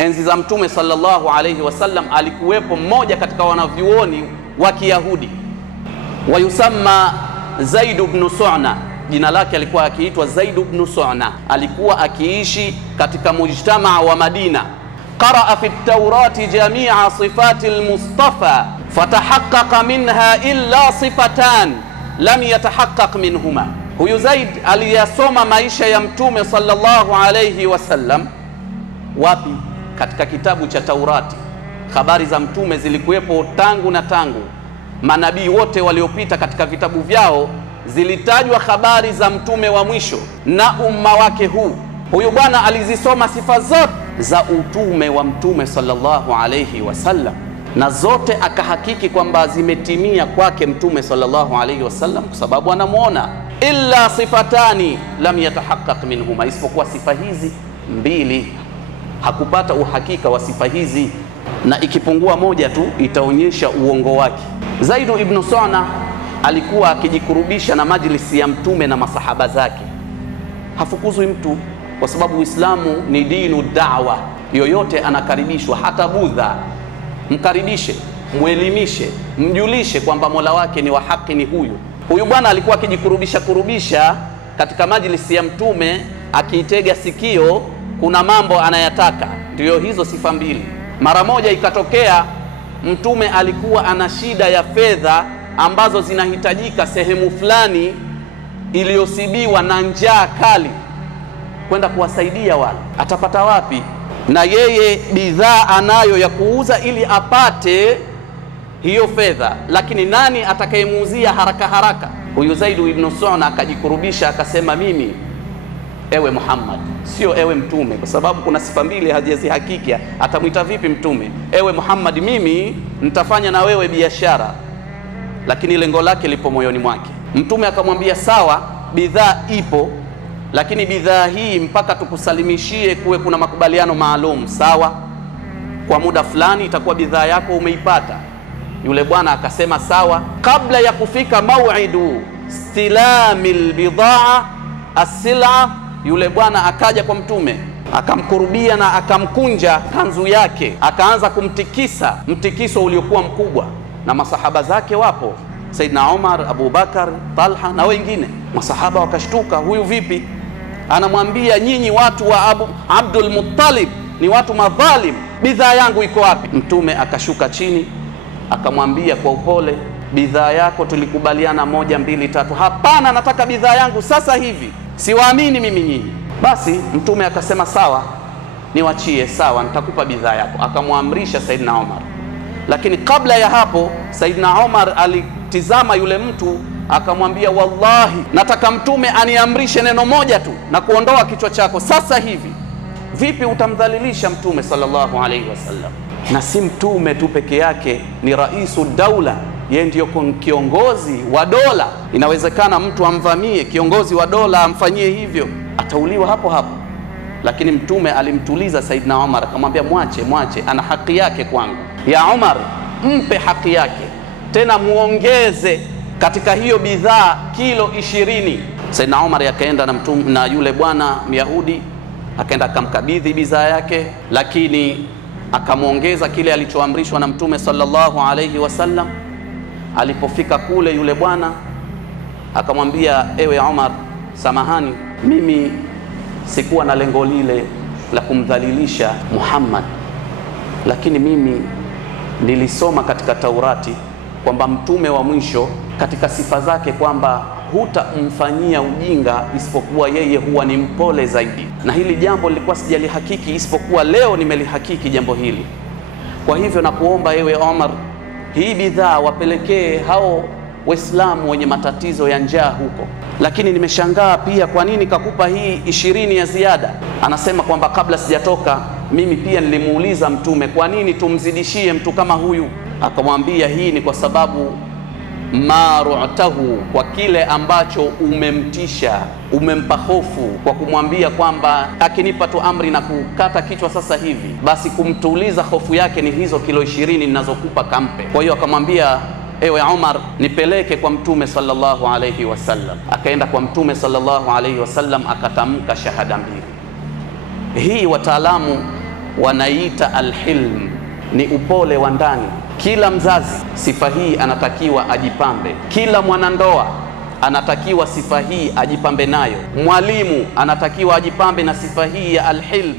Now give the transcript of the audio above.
enzi za Mtume sallallahu alayhi wasallam alikuwepo mmoja katika wanavyuoni wa Kiyahudi, wayusamma Zaid ibn Su'na. Jina lake alikuwa akiitwa Zaid ibn Su'na. Alikuwa akiishi katika mujtamaa wa Madina. Qaraa fi at-Taurati jami'a sifati al-Mustafa fatahaqqaqa minha illa sifatan lam yatahaqqaq minhuma. Huyu Zaid aliyasoma maisha ya Mtume sallallahu alayhi wasallam. Wapi? Katika kitabu cha Taurati. Habari za Mtume zilikuwepo tangu na tangu. Manabii wote waliopita katika vitabu vyao zilitajwa habari za mtume wa mwisho na umma wake huu. Huyu bwana alizisoma sifa zote za utume wa Mtume sallallahu alayhi wasallam, na zote akahakiki kwamba zimetimia kwake Mtume sallallahu alayhi wasallam, kwa sababu anamuona. Illa sifatani lam yatahaqqaq minhuma, isipokuwa sifa hizi mbili hakupata uhakika wa sifa hizi, na ikipungua moja tu itaonyesha uongo wake. Zaid ibn Su'na alikuwa akijikurubisha na majlisi ya Mtume na masahaba zake. Hafukuzwi mtu, kwa sababu Uislamu ni dinu da'wa. Yoyote anakaribishwa, hata Budha. Mkaribishe, muelimishe, mjulishe kwamba Mola wake ni wa haki, ni huyu. Huyu bwana alikuwa akijikurubisha katika majlisi ya Mtume, akiitega sikio, kuna mambo anayataka. Ndiyo hizo sifa mbili. Mara moja ikatokea Mtume alikuwa ana shida ya fedha ambazo zinahitajika sehemu fulani iliyosibiwa na njaa kali, kwenda kuwasaidia wale. Atapata wapi? Na yeye bidhaa anayo ya kuuza ili apate hiyo fedha, lakini nani atakayemuuzia haraka haraka? Huyu Zaid ibn Su'na akajikurubisha akasema, mimi ewe Muhammad, sio ewe Mtume, kwa sababu kuna sifa mbili hajazihakiki. Atamwita vipi Mtume? Ewe Muhammad, mimi nitafanya na wewe biashara, lakini lengo lake lipo moyoni mwake. Mtume akamwambia, sawa, bidhaa ipo, lakini bidhaa hii mpaka tukusalimishie kuwe kuna makubaliano maalum. Sawa, kwa muda fulani itakuwa bidhaa yako umeipata. Yule bwana akasema sawa. Kabla ya kufika mau'idu stilamil bidhaa as-sil'a, yule bwana akaja kwa Mtume, akamkurubia na akamkunja kanzu yake, akaanza kumtikisa mtikiso uliokuwa mkubwa, na masahaba zake wapo, Saidna Umar, Abu Bakar, Talha na wengine. Masahaba wakashtuka, huyu vipi? Anamwambia, nyinyi watu wa Abdul Muttalib ni watu madhalim, bidhaa yangu iko wapi? Mtume akashuka chini akamwambia kwa upole, bidhaa yako tulikubaliana 1, 2, 3. Hapana, nataka bidhaa yangu sasa hivi, siwaamini mimi nyinyi. Basi Mtume akasema sawa, niwachie, sawa, nitakupa bidhaa yako. Akamwamrisha Saidna Umar. Lakini kabla ya hapo Saidna Umar alitizama yule mtu, akamwambia, wallahi nataka Mtume aniamrishe neno moja tu na kuondoa kichwa chako sasa hivi. Vipi utamdhalilisha Mtume sallallahu alaihi wasallam? Na si Mtume tu peke yake, ni raisu daula, yeye ndiyo kiongozi wa dola. Inawezekana mtu amvamie kiongozi wa dola, amfanyie hivyo, atauliwa hapo hapo. Lakini Mtume alimtuliza Saidna Umar, akamwambia, mwache, ana haki yake kwangu. Ya Umar, mpe haki yake, tena muongeze katika hiyo bidhaa kilo 20. Saidna Umar akaenda na Mtume na yule bwana Myahudi, akaenda akamkabidhi bidhaa yake, lakini akamuongeza kile alichoamrishwa na Mtume sallallahu alayhi wasallam. Alipofika kule, yule bwana akamwambia, ewe Umar, samahani, mimi sikuwa na lengo lile la kumdhalilisha Muhammad, lakini mimi nilisoma katika Taurati kwamba mtume wa mwisho katika sifa zake kwamba hutamfanyia ujinga isipokuwa yeye huwa ni mpole zaidi, na hili jambo lilikuwa sijalihakiki isipokuwa leo nimelihakiki jambo hili. Kwa hivyo nakuomba ewe Omar, hii bidhaa wapelekee hao Waislamu wenye matatizo ya njaa huko. Lakini nimeshangaa pia, kwa nini kakupa hii 20 ya ziada? Anasema kwamba kabla sijatoka mimi pia nilimuuliza Mtume, kwa nini tumzidishie mtu kama huyu? Akamwambia, hii ni kwa sababu maru'tahu, kwa kile ambacho umemtisha, umempa hofu kwa kumwambia kwamba akinipa tu amri na kukata kichwa sasa hivi, basi kumtuliza hofu yake ni hizo kilo 20 ninazokupa kampe. Kwa hiyo akamwambia, ewe Umar, nipeleke kwa Mtume sallallahu alayhi wasallam. Akaenda kwa Mtume sallallahu alayhi wasallam, akatamka shahada mbili. Hii wataalamu wanaiita alhilm, ni upole wa ndani. Kila mzazi sifa hii anatakiwa ajipambe, kila mwanandoa anatakiwa sifa hii ajipambe nayo, mwalimu anatakiwa ajipambe na sifa hii ya alhilm.